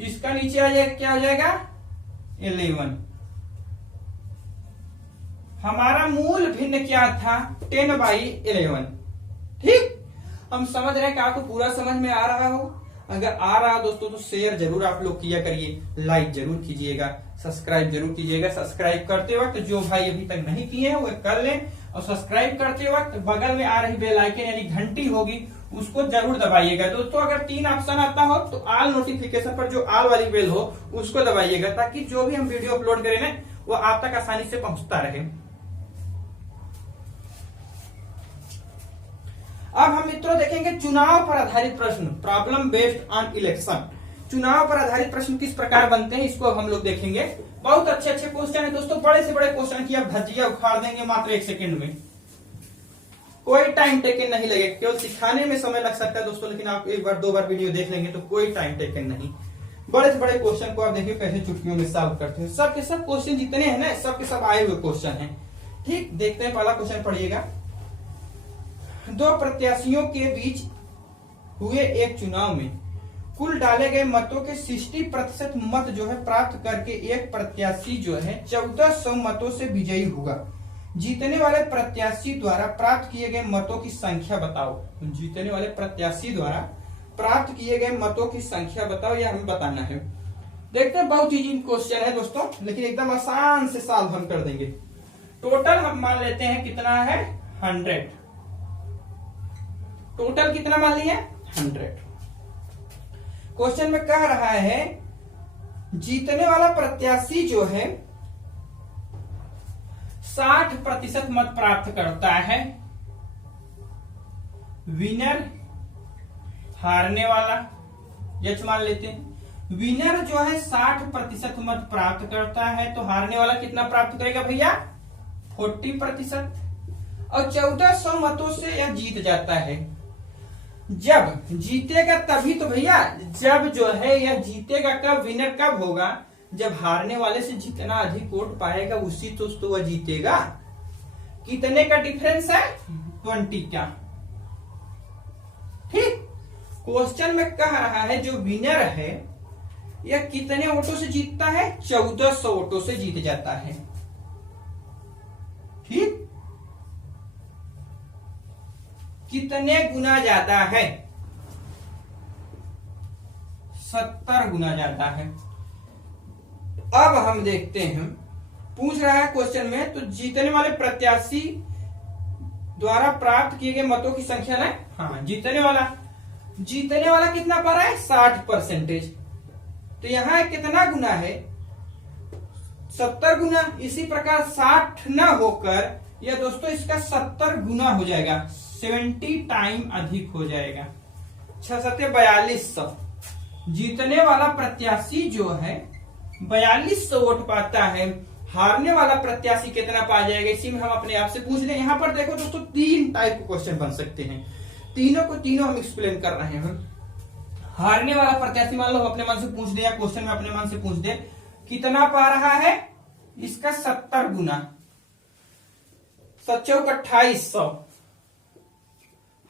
इसका नीचे आ जाएगा क्या हो जाएगा 11। हमारा मूल भिन्न क्या था, 10/11। ठीक, हम समझ रहे हैं कि आपको पूरा समझ में आ रहा हो। अगर आ रहा हो दोस्तों तो शेयर जरूर आप लोग किया करिए, लाइक जरूर कीजिएगा, सब्सक्राइब जरूर कीजिएगा। सब्सक्राइब करते वक्त जो भाई अभी तक नहीं किए हैं वो कर लें, और सब्सक्राइब करते वक्त बगल में आ रही बेल आइकन यानी घंटी होगी उसको जरूर दबाइएगा। दोस्तों अगर 3 ऑप्शन आता हो तो ऑल नोटिफिकेशन पर जो ऑल वाली बेल हो उसको दबाइएगा, ताकि जो भी हम वीडियो अपलोड करें ना वो आप तक आसानी से पहुंचता रहे। अब हम मित्रों देखेंगे चुनाव पर आधारित प्रश्न, प्रॉब्लम बेस्ड ऑन इलेक्शन। चुनाव पर आधारित प्रश्न किस प्रकार बनते हैं इसको अब हम लोग देखेंगे। बहुत अच्छे अच्छे क्वेश्चन है दोस्तों, बड़े से बड़े क्वेश्चन की आप धज्जियां उखाड़ देंगे मात्र 1 सेकंड में। कोई टाइम टेकन नहीं लगेगा, केवल सिखाने में समय लग सकता है दोस्तों, लेकिन आप 1 बार 2 बार वीडियो देख लेंगे तो कोई टाइम टेकन नहीं। बड़े से बड़े क्वेश्चन को आप देखिए कैसे चुटकियों में सॉल्व करते हैं। सब के सब क्वेश्चन जितने हैं ना सब के सब आए हुए क्वेश्चन हैं। ठीक, देखते हैं पहला क्वेश्चन पढ़िएगा। 2 प्रत्याशियों के बीच हुए एक चुनाव में कुल डाले गए मतों के 60% मत जो है प्राप्त करके एक प्रत्याशी जो है 1400 मतों से विजयी हुआ। जीतने वाले प्रत्याशी द्वारा प्राप्त किए गए मतों की संख्या बताओ। जीतने वाले प्रत्याशी द्वारा प्राप्त किए गए मतों की संख्या बताओ, यह हमें बताना है। देखते हैं, बहुत इजी क्वेश्चन है दोस्तों, लेकिन एकदम आसान से सॉल्व हम कर देंगे। टोटल हम मान लेते हैं कितना है 100। टोटल कितना मान लिया 100। क्वेश्चन में कह रहा है जीतने वाला प्रत्याशी जो है 60% मत प्राप्त करता है। विनर हारने वाला यच मान लेते हैं। विनर जो है 60% मत प्राप्त करता है, तो हारने वाला कितना प्राप्त करेगा भैया 40%। और 1400 मतों से यह जीत जाता है। जब जीतेगा तभी तो भैया, जब जो है यह जीतेगा कब, विनर कब होगा, जब हारने वाले से जितना अधिक वोट पाएगा उसी तो वह जीतेगा। कितने का डिफरेंस है 20 का। ठीक, क्वेश्चन में कह रहा है जो विनर है यह कितने वोटों से जीतता है, 1400 वोटों से जीत जाता है। ठीक, कितने गुना ज्यादा है, 70 गुना ज्यादा है। अब हम देखते हैं, पूछ रहा है क्वेश्चन में, तो जीतने वाले प्रत्याशी द्वारा प्राप्त किए गए मतों की संख्या ना, हाँ जीतने वाला कितना पा रहा है 60%। तो यहां कितना गुना है 70 गुना। इसी प्रकार 60 न होकर यह दोस्तों इसका 70 गुना हो जाएगा, 70 टाइम अधिक हो जाएगा। 6×7=4200। जीतने वाला प्रत्याशी जो है 4200 वोट पाता है, हारने वाला प्रत्याशी कितना पा जाएगा, इसी में हम अपने आप से पूछ लें। यहां पर देखो दोस्तों 3 टाइप के क्वेश्चन बन सकते हैं, तीनों हम एक्सप्लेन कर रहे हैं। हारने वाला प्रत्याशी मान लो अपने मन से पूछ दे या क्वेश्चन में अपने मन से पूछ दे कितना पा रहा है, इसका 70 गुना, 27,2800।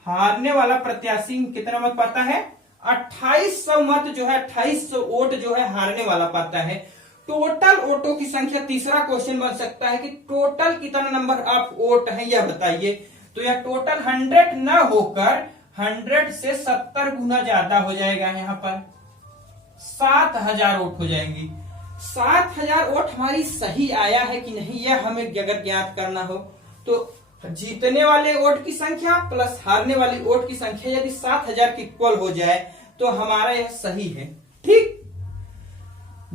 हारने वाला प्रत्याशी कितना मत पाता है, 2800 मत जो है, 2800 वोट जो है हारने वाला पाता है। टोटल वोटों की संख्या, तीसरा क्वेश्चन बन सकता है कि टोटल कितना नंबर ऑफ वोट है यह बताइए। तो यह टोटल 100 न होकर 100 से 70 गुना ज्यादा हो जाएगा, यहाँ पर 7000 वोट हो जाएंगी। 7000 वोट हमारी सही आया है कि नहीं, यह हमें अगर ज्ञात करना हो तो जीतने वाले वोट की संख्या प्लस हारने वाली वोट की संख्या यदि 7000 की इक्वल हो जाए तो हमारा यह सही है। ठीक,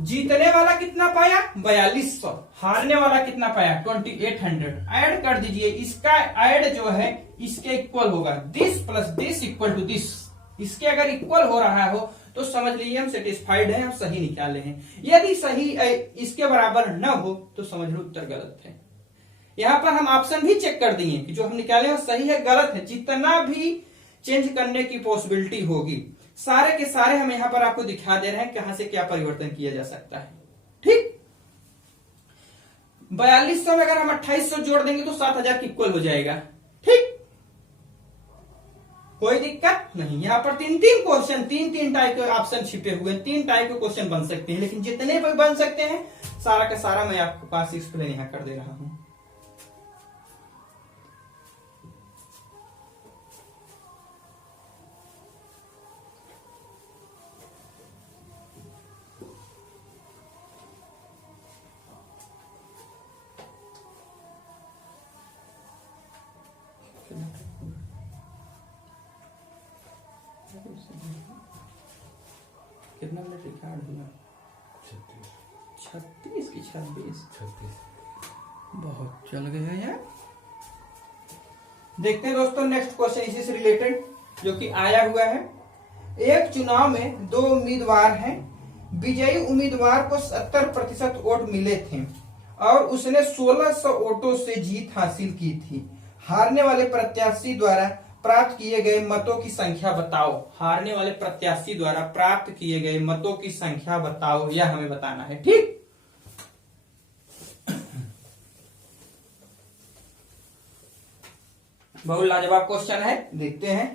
जीतने वाला कितना पाया, 4200, हारने वाला कितना पाया, 2800। ऐड कर दीजिए, इसका ऐड जो है इसके इक्वल होगा, this plus this equal to this. इसके अगर इक्वल हो रहा हो तो समझ लीजिए हम सेटिस्फाइड हैं, हम सही निकाले हैं। यदि सही इसके बराबर न हो तो समझ लो उत्तर गलत है। यहां पर हम ऑप्शन भी चेक कर दिए कि जो हम निकाले हैं सही है गलत है, जितना भी चेंज करने की पॉसिबिलिटी होगी सारे के सारे हम यहां पर आपको दिखा दे रहे हैं कहां से क्या परिवर्तन किया जा सकता है। ठीक, 4200 में अगर हम 2800 जोड़ देंगे तो 7000 की इक्वल हो जाएगा। ठीक, कोई दिक्कत नहीं। यहां पर 3 क्वेश्चन, 3 टाइप के ऑप्शन छिपे हुए हैं, 3 टाइप के क्वेश्चन बन सकते हैं, लेकिन जितने भी बन सकते हैं सारा का सारा मैं आपके पास एक्सप्लेन यहां कर दे रहा हूं। कितना मिनट रिकॉर्ड हुआ, 36 की 26, बहुत चल गया यार। देखते हैं दोस्तों नेक्स्ट क्वेश्चन इसी से रिलेटेड जो कि आया हुआ है। एक चुनाव में 2 उम्मीदवार हैं, विजयी उम्मीदवार को 70% वोट मिले थे और उसने 1600 वोटों से जीत हासिल की थी। हारने वाले प्रत्याशी द्वारा प्राप्त किए गए मतों की संख्या बताओ। हारने वाले प्रत्याशी द्वारा प्राप्त किए गए मतों की संख्या बताओ, यह हमें बताना है। ठीक, बहुत लाजवाब क्वेश्चन है, देखते हैं।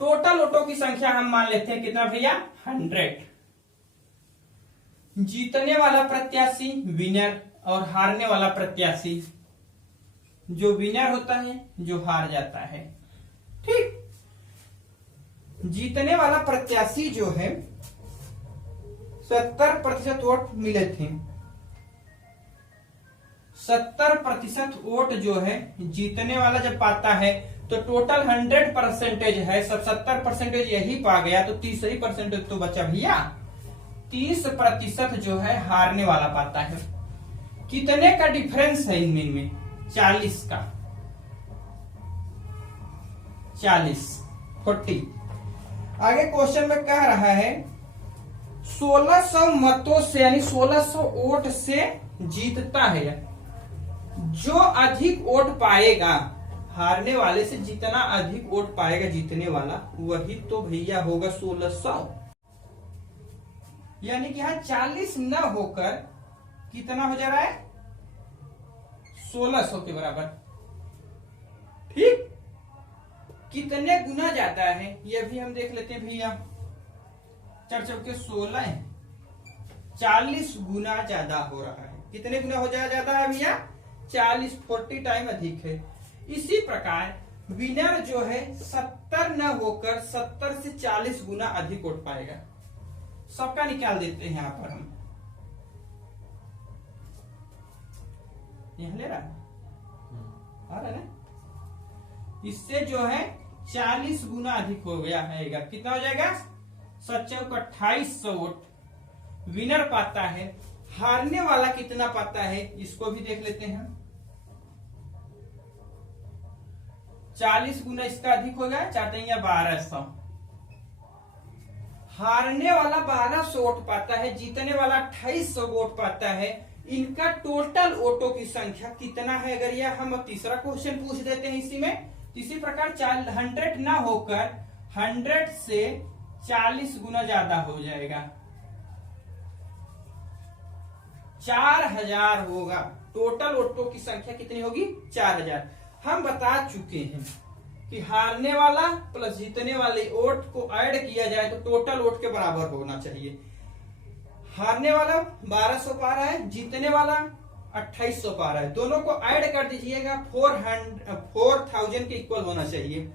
टोटल वोटों की संख्या हम मान लेते हैं कितना भैया, 100। जीतने वाला प्रत्याशी विनर और हारने वाला प्रत्याशी जो विनर होता है जो हार जाता है। ठीक, जीतने वाला प्रत्याशी जो है 70% वोट मिले थे, 70% वोट जो है जीतने वाला जब पाता है तो टोटल 100% है, सब 70% यही पा गया तो 30% तो बचा भैया। 30% जो है हारने वाला पाता है। कितने का डिफरेंस है इनमें, 40 का, 40। आगे क्वेश्चन में कह रहा है 1600 मतों से यानी 1600 वोट से जीतता है। जो अधिक वोट पाएगा, हारने वाले से जितना अधिक वोट पाएगा जीतने वाला, वही तो भैया होगा 1600। यानी कि यहां 40 न होकर कितना हो जा रहा है, 1600 के बराबर। ठीक, कितने गुना जाता है ये भी हम देख लेते हैं भैया। 4 चौके 16 है, 40 गुना ज्यादा हो रहा है। कितने गुना हो जाता है भैया, 40, 40 टाइम अधिक है। इसी प्रकार विनर जो है 70 न होकर 70 से 40 गुना अधिक वोट पाएगा। सबका निकाल देते हैं यहां पर हम, यहां ले रहा है ना, इससे जो है 40 गुना अधिक हो गया है। कितना हो जाएगा, 27,2800 वोट विनर पाता है। हारने वाला कितना पाता है इसको भी देख लेते हैं। 40 गुना इसका अधिक हो गया, चाहते हैं 1200। हारने वाला 1200 वोट पाता है, जीतने वाला 2800 वोट पाता है। इनका टोटल वोटों की संख्या कितना है, अगर यह हम तीसरा क्वेश्चन पूछ देते हैं इसी में। इसी प्रकार 100 ना होकर 100 से 40 गुना ज्यादा हो जाएगा। 4000 होगा। टोटल वोटों की संख्या कितनी होगी? 4000। हम बता चुके हैं कि हारने वाला प्लस जीतने वाले वोट को ऐड किया जाए तो टोटल वोट के बराबर होना चाहिए। हारने वाला 1200 पा रहा है, जीतने वाला 2800 पा रहा है, दोनों को ऐड कर दीजिएगा 4000 के इक्वल होना चाहिए।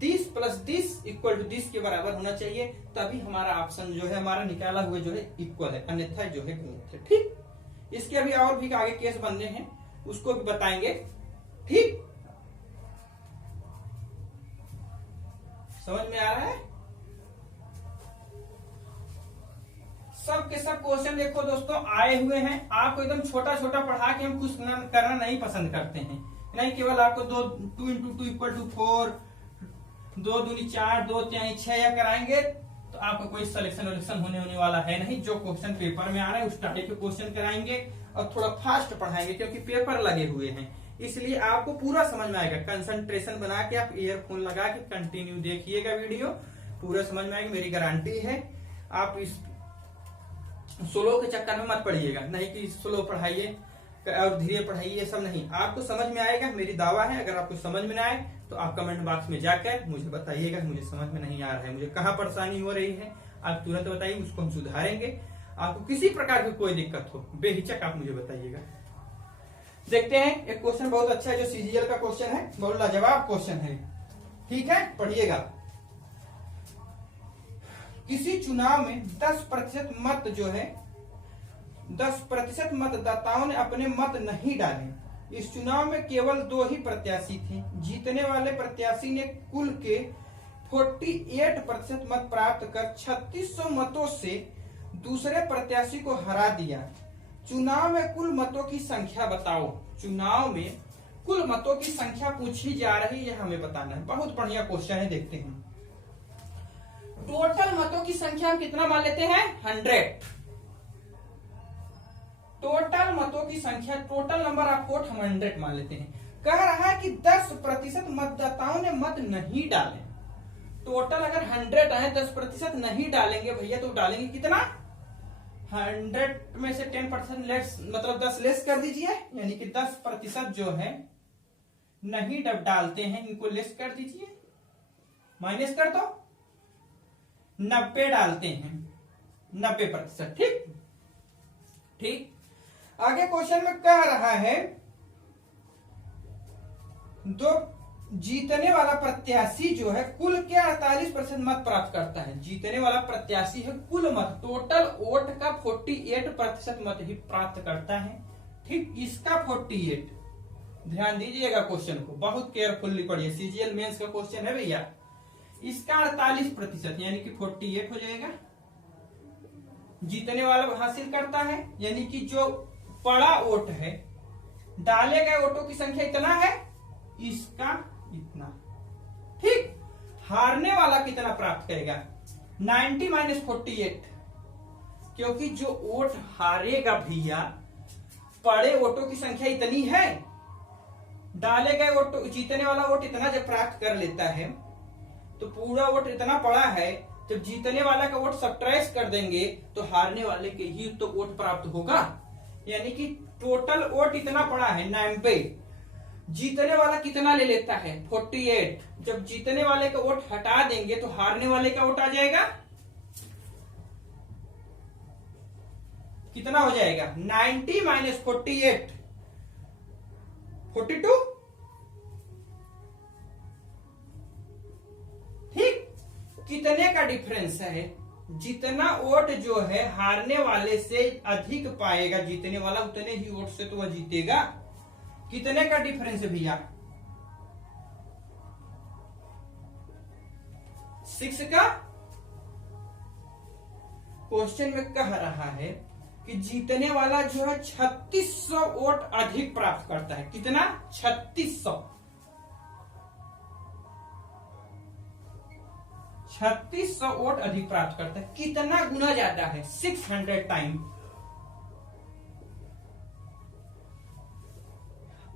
10 प्लस 10 इक्वल टू 10 के बराबर होना चाहिए, तभी हमारा ऑप्शन जो है हमारा निकाला हुआ जो है इक्वल है, अन्यथा जो है गलत है। ठीक, इसके अभी और भी आगे केस बनने हैं, उसको भी बताएंगे। ठीक, समझ में आ रहा है? सब के सब क्वेश्चन देखो दोस्तों आए हुए हैं। आपको एकदम छोटा छोटा पढ़ा के हम कुछ करना नहीं पसंद करते हैं, नहीं केवल आपको 2 इंटू 2 इक्वल टू 4, 2 दूनी 4, 2 3 6 या कराएंगे तो आपको कोई सिलेक्शन होने वाला है नहीं। जो क्वेश्चन पेपर में आ रहा है उस टाइप के क्वेश्चन कराएंगे और थोड़ा फास्ट पढ़ाएंगे, क्योंकि पेपर लगे हुए हैं, इसलिए आपको पूरा समझ में आएगा। कंसंट्रेशन बना के आप ईयरफोन लगा के कंटिन्यू देखिएगा, वीडियो पूरा समझ में आएगी, मेरी गारंटी है। आप इस स्लो के चक्कर में मत पड़िएगा, नहीं कि स्लो पढ़ाइए और धीरे पढ़ाइए, ये सब नहीं, आपको समझ में आएगा, मेरी दावा है। अगर आपको समझ में ना आए तो आप कमेंट बॉक्स में जाकर मुझे बताइएगा, मुझे समझ में नहीं आ रहा है, मुझे कहाँ परेशानी हो रही है, आप तुरंत बताइए, उसको हम सुधारेंगे। आपको किसी प्रकार की कोई दिक्कत हो बेहिचक आप मुझे बताइएगा। देखते हैं, एक क्वेश्चन बहुत अच्छा है जो सीजीएल का क्वेश्चन है, बहुत लाजवाब क्वेश्चन है। ठीक है, पढ़िएगा। किसी चुनाव में 10% मत जो है 10% मतदाताओं ने अपने मत नहीं डाले। इस चुनाव में केवल 2 ही प्रत्याशी थे। जीतने वाले प्रत्याशी ने कुल के 48% मत प्राप्त कर 3600 मतों से दूसरे प्रत्याशी को हरा दिया। चुनाव में कुल मतों की संख्या बताओ। चुनाव में कुल मतों की संख्या पूछी जा रही है, हमें बताना है। बहुत बढ़िया क्वेश्चन है, देखते हैं। टोटल मतों की संख्या हम कितना मान लेते हैं? 100। टोटल मतों की संख्या, टोटल नंबर ऑफ वोट हम 100 मान लेते हैं। कह रहा है कि 10% मतदाताओं ने मत नहीं डाले। टोटल अगर 100 है, 10% नहीं डालेंगे भैया, तो डालेंगे कितना? 100 में से 10% लेस, मतलब 10 लेस कर दीजिए, यानी कि 10% जो है नहीं डालते हैं, इनको लेस कर दीजिए, माइनस कर दो, 90 डालते हैं, 90%। ठीक ठीक, आगे क्वेश्चन में कह रहा है दो जीतने वाला प्रत्याशी जो है कुल के 48% मत प्राप्त करता है। जीतने वाला प्रत्याशी है कुल मत, टोटल वोट का 48% मत ही प्राप्त करता है। ठीक, इसका 48, ध्यान दीजिएगा क्वेश्चन को, बहुत केयरफुल्ली पढ़िए, सीजीएल मेंस का क्वेश्चन है भैया। इसका 48% यानी कि 48 हो जाएगा। जीतने वाला हासिल करता है, यानी कि जो बड़ा वोट है, डाले गए वोटों की संख्या इतना है, इसका इतना। ठीक, हारने वाला कितना प्राप्त करेगा? 90 माइनस 48, क्योंकि जो वोट हारेगा भैया, बड़े वोटों की संख्या इतनी है, डाले गए वोट, जीतने वाला वोट इतना जब प्राप्त कर लेता है तो पूरा वोट इतना पड़ा है, जब जीतने वाला का वोट सब्ट्रैक्ट कर देंगे तो हारने वाले के ही तो वोट प्राप्त होगा। यानी कि टोटल वोट इतना पड़ा है 90, जीतने वाला कितना ले लेता है? 48। जब जीतने वाले का वोट हटा देंगे तो हारने वाले का वोट आ जाएगा, कितना हो जाएगा? 90 माइनस 48, 42। ठीक, कितने का डिफरेंस है? जितना वोट जो है हारने वाले से अधिक पाएगा जीतने वाला, उतने ही वोट से तो वह जीतेगा। कितने का डिफरेंस है भैया? 6 का। क्वेश्चन में कह रहा है कि जीतने वाला जो है 3600 वोट अधिक प्राप्त करता है। कितना? 3600 वोट अधिक प्राप्त करता है। कितना गुना ज्यादा है? 600 टाइम।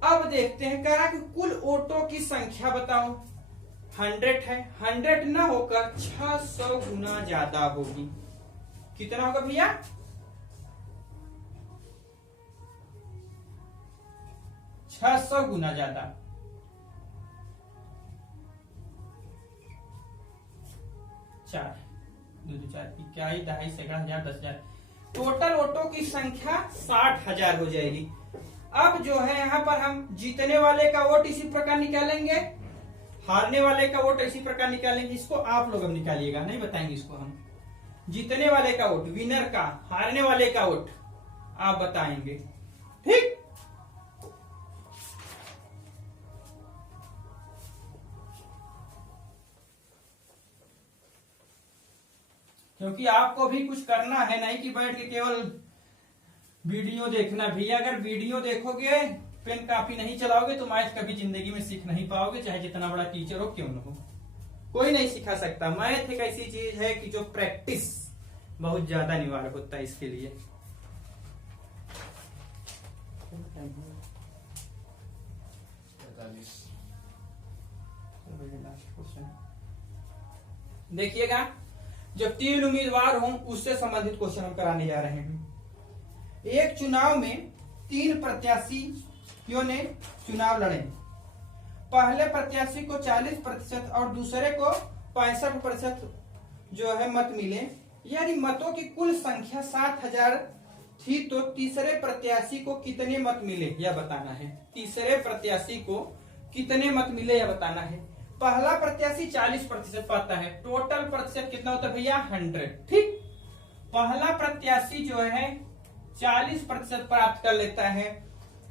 अब देखते हैं, कह रहा कि कुल वोटों की संख्या बताओ। 100 है, 100 ना होकर 600 गुना ज्यादा होगी। कितना होगा भैया? 600 गुना ज्यादा। 4 2 2 4 21 22 11 10,000। टोटल वोटों की संख्या 60,000 हो जाएगी। अब जो है यहाँ पर हम जीतने वाले का वोट इसी प्रकार निकालेंगे, हारने वाले का वोट इसी प्रकार निकालेंगे। इसको आप लोग अब निकालिएगा, नहीं बताएंगे इसको हम। जीतने वाले का वोट विनर का, हारने वाले का वोट आप बताएंगे, ठीक। क्योंकि आपको भी कुछ करना है, नहीं कि बैठ के केवल वीडियो देखना भी। अगर वीडियो देखोगे, पेन कापी नहीं चलाओगे तो मैथ कभी जिंदगी में सीख नहीं पाओगे, चाहे जितना बड़ा टीचर हो क्यों न हो, कोई नहीं सिखा सकता। मैथ एक ऐसी चीज है कि जो प्रैक्टिस बहुत ज्यादा अनिवार्य होता है इसके लिए। देखिएगा, जब 3 उम्मीदवार हों उससे संबंधित क्वेश्चन हम कराने जा रहे हैं। एक चुनाव में 3 प्रत्याशियों ने चुनाव लड़े। पहले प्रत्याशी को 40% और दूसरे को 65% जो है मत मिले, यानी मतों की कुल संख्या 60,000 थी। तो तीसरे प्रत्याशी को कितने मत मिले यह बताना है। तीसरे प्रत्याशी को कितने मत मिले यह बताना है। पहला प्रत्याशी 40% पाता है, टोटल प्रतिशत कितना होता है भैया 100, ठीक। पहला प्रत्याशी जो है 40% प्राप्त कर लेता है,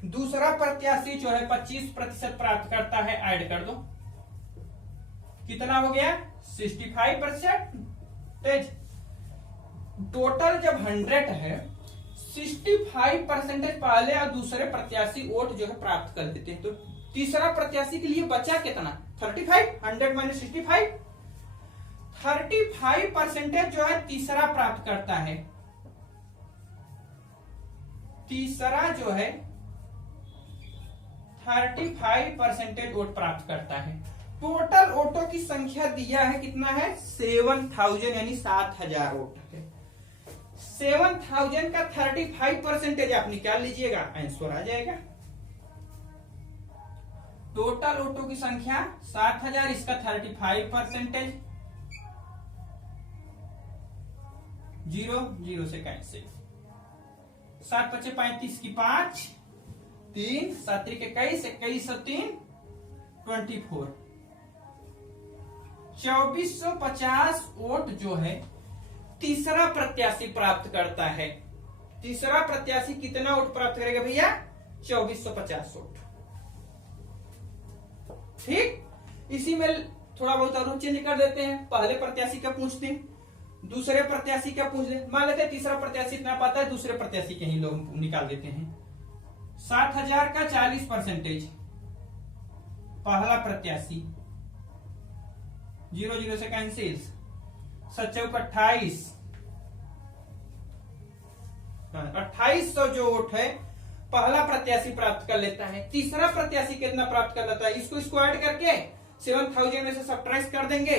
दूसरा प्रत्याशी जो है 25% प्राप्त करता है। ऐड कर दो, कितना हो गया 65%। टोटल जब 100 है, 65% पहले और दूसरे प्रत्याशी वोट जो है प्राप्त कर लेते हैं। तो तीसरा प्रत्याशी के लिए बचा कितना 35, 100 माइनस 65, 35% जो है तीसरा प्राप्त करता है। तीसरा जो है 35% वोट प्राप्त करता है। टोटल वोटों की संख्या दिया है कितना है 7,000, यानी 7,000 वोट है। 7,000 का 35% आप निकाल लीजिएगा, आंसर आ जाएगा। टोटल वोटों की संख्या 7,000, इसका 35%, 0 से कैंसिल। 7 × 5 = 35 की 5, 3 7 × 21, 21 × 3 24, 2450 वोट जो है तीसरा प्रत्याशी प्राप्त करता है। तीसरा प्रत्याशी कितना वोट प्राप्त करेगा भैया 2450 वोट, ठीक। इसी में थोड़ा बहुत और चेंज कर देते हैं। पहले प्रत्याशी का पूछते हैं, दूसरे प्रत्याशी का पूछ ले। मान लेते हैं तीसरा प्रत्याशी इतना पाता है, दूसरे प्रत्याशी के ही लोग निकाल देते हैं। 7,000 का 40%, पहला प्रत्याशी 0 से कैंसिल। 7 × 28, 2800 जो वोट है पहला प्रत्याशी प्राप्त कर लेता है। तीसरा प्रत्याशी कितना प्राप्त कर लेता है, इसको ऐड करके 7,000 में से सबट्रैक्ट कर देंगे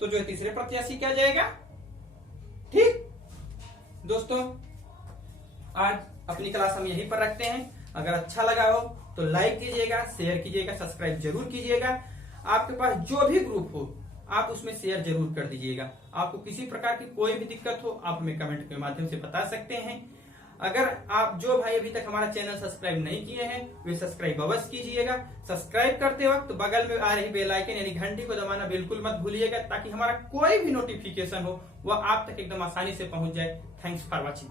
तो जो तीसरे प्रत्याशी क्या जाएगा, ठीक। दोस्तों आज अपनी क्लास हम यहीं पर रखते हैं। अगर अच्छा लगा हो तो लाइक कीजिएगा, शेयर कीजिएगा, सब्सक्राइब जरूर कीजिएगा। आपके पास जो भी ग्रुप हो आप उसमें शेयर जरूर कर दीजिएगा। आपको किसी प्रकार की कोई भी दिक्कत हो आप हमें कमेंट के माध्यम से बता सकते हैं। अगर आप जो भाई अभी तक हमारा चैनल सब्सक्राइब नहीं किए हैं वे सब्सक्राइब अवश्य कीजिएगा। सब्सक्राइब करते वक्त बगल में आ रही बेल आइकन यानी घंटी को दबाना बिल्कुल मत भूलिएगा, ताकि हमारा कोई भी नोटिफिकेशन हो वह आप तक एकदम आसानी से पहुंच जाए। Thanks for watching.